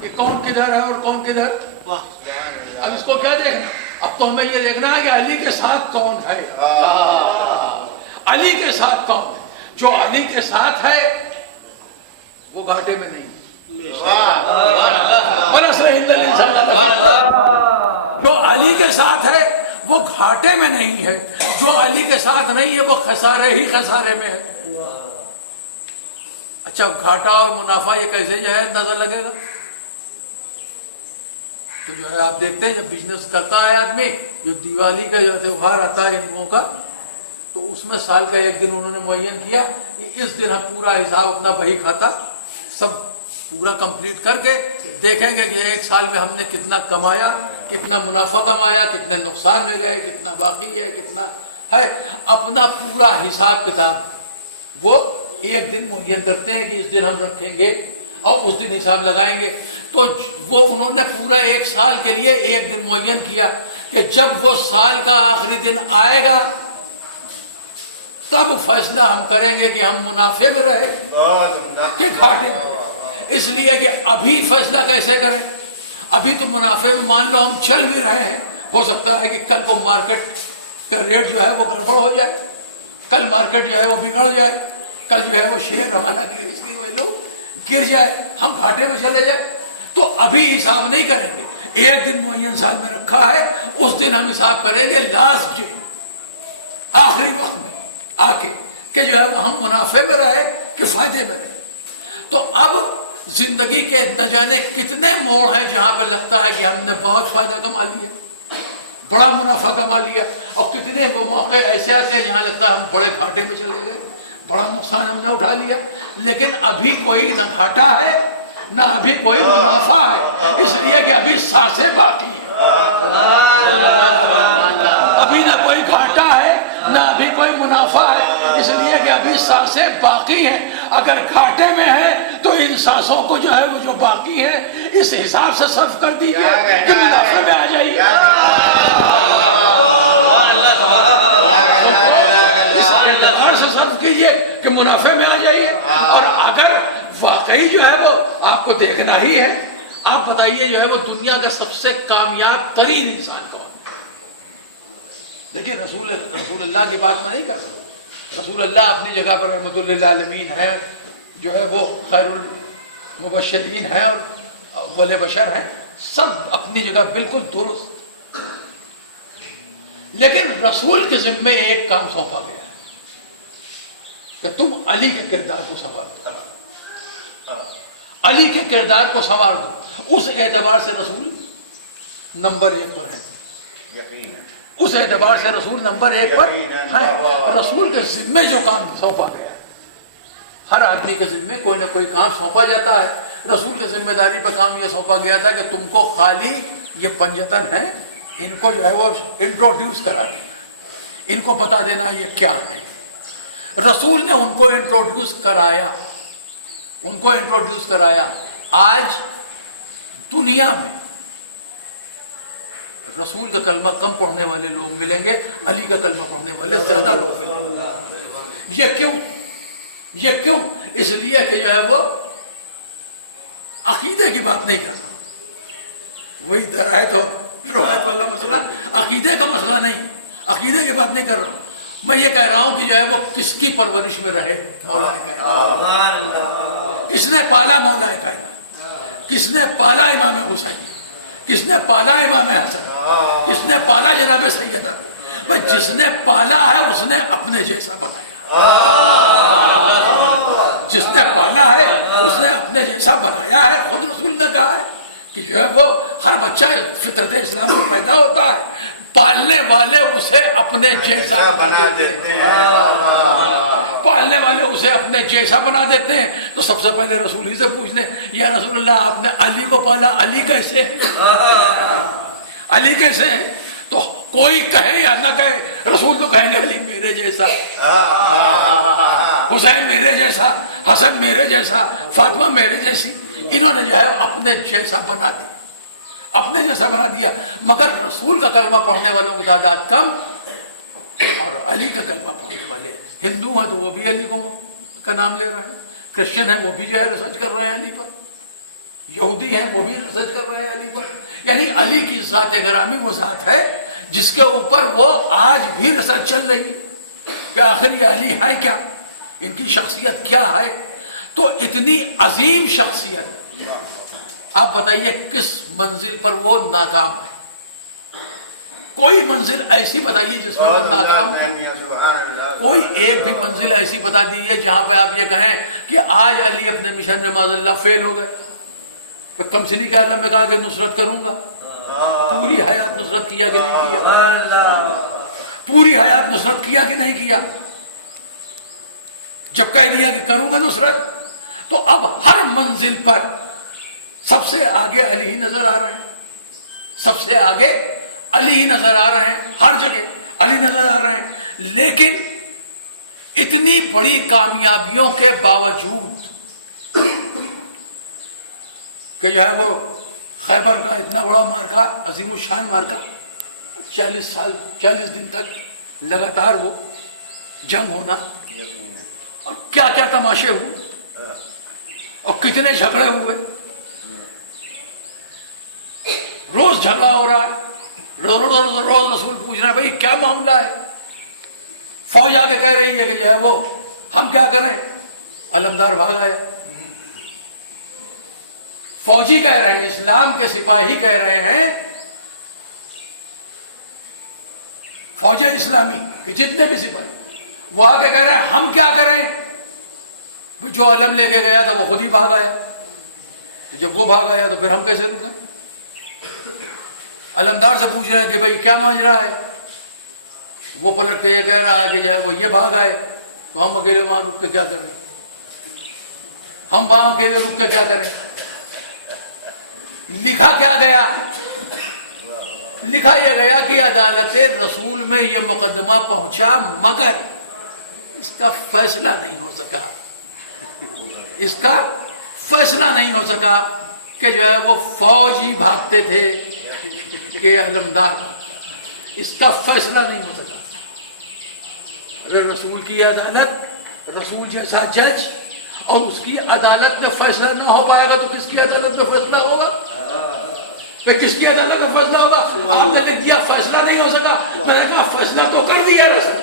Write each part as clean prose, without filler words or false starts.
کہ کون کدھر ہے اور کون کدھر. اب اس کو کیا دیکھنا؟ اب تو ہمیں یہ دیکھنا ہے کہ علی کے ساتھ کون ہے. علی کے ساتھ کون ہے؟ جو علی کے ساتھ ہے وہ گھاٹے میں نہیں. جو علی کے ساتھ ہے وہ گھاٹے میں نہیں ہے. جو علی کے ساتھ نہیں ہے وہ خسارے ہی خسارے میں ہے. اچھا گھاٹا اور منافع یہ کیسے جو ہے اندازہ لگے گا؟ تو جو ہے آپ دیکھتے ہیں جب بزنس کرتا ہے آدمی, جو دیوالی کا جو تہوار آتا ہے ہندوؤں کا, تو اس میں سال کا ایک دن انہوں نے معین کیا کہ اس دن ہم پورا حساب اپنا بہی کھاتا سب پورا کمپلیٹ کر کے دیکھیں گے کہ ایک سال میں ہم نے کتنا کمایا, کتنا منافع کمایا, کتنے نقصان میں گئے, کتنا باقی ہے, کتنا ہے. اپنا پورا حساب کتاب وہ ایک دن معین کرتے ہیں کہ اس دن ہم رکھیں گے اور اس دن حساب لگائیں گے. تو وہ انہوں نے پورا ایک سال کے لیے ایک دن معین کیا کہ جب وہ سال کا آخری دن آئے گا تب فیصلہ ہم کریں گے کہ ہم منافع میں رہے کہ گھاٹے میں. اس لیے کہ ابھی فیصلہ کیسے کریں؟ ابھی تو منافع میں مان لو ہم چل بھی رہے ہیں, ہو سکتا ہے کہ کل کو مارکیٹ کا ریٹ جو ہے وہ گڑبڑ ہو جائے, کل مارکیٹ جو ہے وہ بگڑ جائے, کل جو ہے وہ شیئر ہمارا گر جائے, ہم گھاٹے میں چلے جائیں. تو ابھی حساب نہیں کریں گے, ایک دن معین سال میں رکھا ہے اس دن ہم حساب کریں گے لاسٹ ڈے آخری وقت میں آ کے کہ جو ہے وہ ہم منافع میں رہے کہ فائدے میں رہے. تو اب زندگی کے نہ جانے کتنے موڑ ہیں جہاں پہ لگتا ہے کہ ہم نے بہت فائدہ کما لیا, بڑا منافع کما لیا, اور کتنے وہ موقع ایسے آتے ہیں جہاں لگتا ہے ہم بڑے گھاٹے میں چلے گئے, بڑا نقصان ہم نے اٹھا لیا. لیکن ابھی کوئی نہ گھاٹا ہے نہ ابھی کوئی منافع ہے, اس لیے کہ ابھی سانسیں باقی ہیں. ابھی نہ کوئی گھاٹا ہے نہ ابھی کوئی منافع ہے, اس لیے کہ ابھی سانسیں باقی ہیں. اگر گھاٹے میں ہے تو ان سانسوں کو جو ہے وہ جو باقی ہے اس حساب سے صرف کر دیجیے کہ منافع میں آ جائیے. اس اعتبار سے صرف کیجیے کہ منافع میں آ جائیے. اور اگر واقعی جو ہے وہ آپ کو دیکھنا ہی ہے, آپ بتائیے جو ہے وہ دنیا کا سب سے کامیاب ترین انسان کون ہے؟ دیکھیے رسول اللہ کی بات میں نہیں کر سکتا. رسول اللہ اپنی جگہ پر رحمت للعالمین ہے, جو ہے وہ خیر المبشرین ہے اور اول بشر ہیں, سب اپنی جگہ بالکل درست. لیکن رسول کے ذمے ایک کام سونپا گیا کہ تم علی کے کردار کو سنوار دو, علی کے کردار کو سنوار دو. اس اعتبار سے رسول نمبر 1 پر ہے, اس اعتبار سے رسول نمبر 1 پر ہے. رسول کے ذمے جو کام سونپا گیا, ہر آدمی کے ذمے کوئی نہ کوئی کام سونپا جاتا ہے. رسول کی ذمہ داری پہ کام یہ سونپا گیا تھا کہ تم کو خالی یہ پنجتن ہے ان کو جو ہے وہ انٹروڈیوس کرا دیں, ان کو بتا دینا یہ کیا ہے. رسول نے ان کو انٹروڈیوس کرایا, ان کو انٹروڈیوس کرایا. آج دنیا میں رسول کا کلمہ کم پڑھنے والے لوگ ملیں گے, علی کا کلمہ پڑھنے والے زیادہ لوگ. یہ کیوں؟ یہ کیوں؟ اس لیے کہ جو ہے وہ عقیدے کی بات نہیں کرتا. وہی درایت ہو روایت والا مسئلہ, عقیدے کا مسئلہ نہیں, عقیدے کی بات نہیں کر رہا. میں یہ کہہ رہا ہوں کہ جو ہے وہ کس کی پرورش میں رہے, کس نے پالا مولا کائنات, کس نے پالا امام حسین, کس نے پالا امام حسن, کس نے پالا جناب سیدہ. بھائی جس نے پالا ہے اس نے اپنے جیسا بنایا, جس نے پالا ہے اس نے اپنے جیسا بنایا ہے. خود رسول نے کہا ہے کہ جو ہے وہ ہر بچہ فطرت اسلام میں پیدا ہوتا ہے, پالنے والے اسے اپنے جیسا بنا دیتے ہیں, پالنے والے اسے اپنے جیسا بنا دیتے ہیں. تو سب سے پہلے رسول ہی سے پوچھ لیں, یا رسول اللہ آپ نے علی کو پالا, علی کیسے ہے, علی کیسے ہے؟ تو کوئی کہے یا نہ کہے رسول تو کہیں گے علی میرے جیسا, حسین میرے جیسا, حسن میرے جیسا, فاطمہ میرے جیسی. انہوں نے جو ہے اپنے جیسا بنا دیا, اپنے جیسا بنا دیا. مگر رسول کا کلمہ پڑھنے والوں کی تعداد کم اور علی کا کلمہ پڑھنے والے. ہندو ہیں تو وہ بھی علی کا نام لے رہے ہیں, کرسچن ہیں وہ بھی جو ہے ریسرچ کر رہے ہیں علی پر. یہودی ہیں وہ بھی حسد کر رہے ہیں علی پر. یعنی علی کی ذات گرامی وہ ذات ہے جس کے اوپر وہ آج بھی حسد چل رہی کہ آخر یہ علی ہے کیا, ان کی شخصیت کیا ہے. تو اتنی عظیم شخصیت, آپ بتائیے کس منزل پر وہ ناکام ہے؟ کوئی منزل ایسی بتائیے جس پر وہ ناکام ہے. کوئی ایک بھی منزل ایسی بتا دیجیے جہاں پہ آپ یہ کہیں کہ آج علی اپنے مشن میں معاذ اللہ فیل ہو گئے. کمسنی کے عالم میں کہا کہ نصرت کروں گا, پوری حیات نصرت کیا کہ نہیں کیا؟ پوری حیات نصرت کیا کہ نہیں کیا؟ جب کہہ دیا کہ کروں گا نصرت, تو اب ہر منزل پر سب سے آگے علی ہی نظر آ رہے ہیں, سب سے آگے علی ہی نظر آ رہے ہیں, ہر جگہ علی نظر آ رہے ہیں. لیکن اتنی بڑی کامیابیوں کے باوجود کہ جو ہے وہ خیبر کا اتنا بڑا مارکا, عظیم الشان مارکا, 40 دن تک لگاتار وہ جنگ ہونا, اور کیا کیا تماشے ہوئے اور کتنے جھگڑے ہوئے. روز جھگڑا ہو رہا ہے, روز رسول پوچھ رہے ہیں بھائی کیا معاملہ ہے. فوج آ کے کہہ رہی ہے کہ جو ہے وہ ہم کیا کریں, علمدار بھاگ آئے. فوجی کہہ رہے ہیں, اسلام کے سپاہی کہہ رہے ہیں, فوج اسلامی کہ جتنے بھی سپاہی وہ آ کے کہہ رہے ہیں ہم کیا کریں. جو علم لے کے گیا تھا وہ خود ہی بھاگ آیا. جب وہ بھاگ آیا تو پھر ہم کیسے رکیں. علمدار سے پوچھ رہے ہیں کہ بھائی کیا ماجرا ہے. وہ پلٹ کے یہ کہہ رہا ہے کہ جو ہے وہ یہ بھاگ آئے تو ہم اکیلے وہاں رک کے کیا کریں, ہم وہاں اکیلے رک کے کیا کریں. لکھا کیا گیا, لکھا یہ گیا کہ عدالت رسول میں یہ مقدمہ پہنچا مگر اس کا فیصلہ نہیں ہو سکا, اس کا فیصلہ نہیں ہو سکا کہ جو ہے وہ فوج ہی بھاگتے تھے کہ علمدار, اس کا فیصلہ نہیں ہو سکا. اگر رسول کی عدالت, رسول جیسا جج اور اس کی عدالت میں فیصلہ نہ ہو پائے گا تو کس کی عدالت میں فیصلہ ہوگا. کس کی عدالت میں فیصلہ ہوگا. آپ نے لکھ دیا فیصلہ نہیں ہو سکا, میں نے کہا فیصلہ تو کر دیا رسول.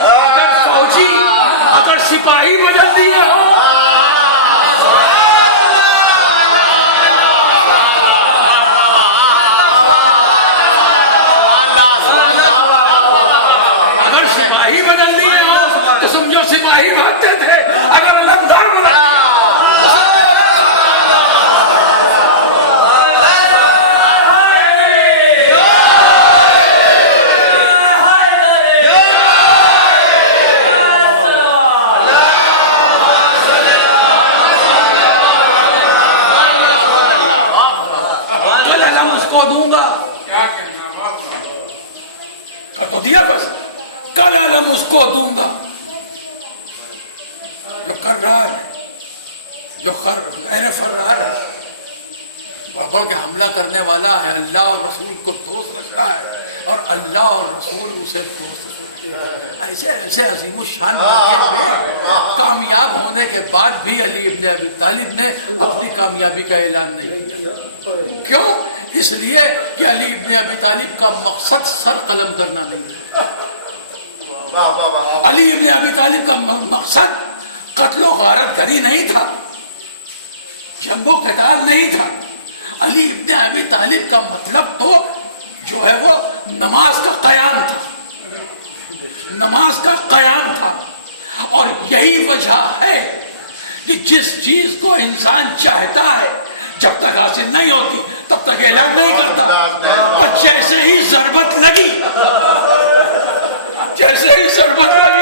اگر فوجی, اگر سپاہی بدل دیے ہو, اگر سپاہی بدل دیے ہو تو سمجھو سپاہی بھاگتے تھے. اگر علمدار بدل کو دوں گا تو دیا, بس کل علم اس کو دوں گا. جو کر رہا ہے, جو غیر فرار ہے, بڑھ کے حملہ کرنے والا ہے, اللہ اور رسول کو دوست رکھ رہا ہے اور اللہ اور رسول اسے دوست رکھتے ہیں. ایسے ایسے عظیم الشان کامیاب ہونے کے بعد بھی علی ابن ابی طالب نے اپنی کامیابی کا اعلان نہیں کیا. کیوں؟ اس لیے کہ علی ابن ابی طالب کا مقصد سر قلم کرنا نہیں ہے. علی ابن ابی طالب کا مقصد قتل و غارت گری نہیں تھا, جنگ و قتال نہیں تھا. علی ابن ابی طالب کا مطلب تو جو ہے وہ نماز کا قیام تھا, نماز کا قیام تھا. اور یہی وجہ ہے کہ جس چیز کو انسان چاہتا ہے جب تک حاصل نہیں ہوتی تب تک اعلان نہیں کرتا. اور جیسے ہی ضربت لگی, جیسے ہی ضربت لگی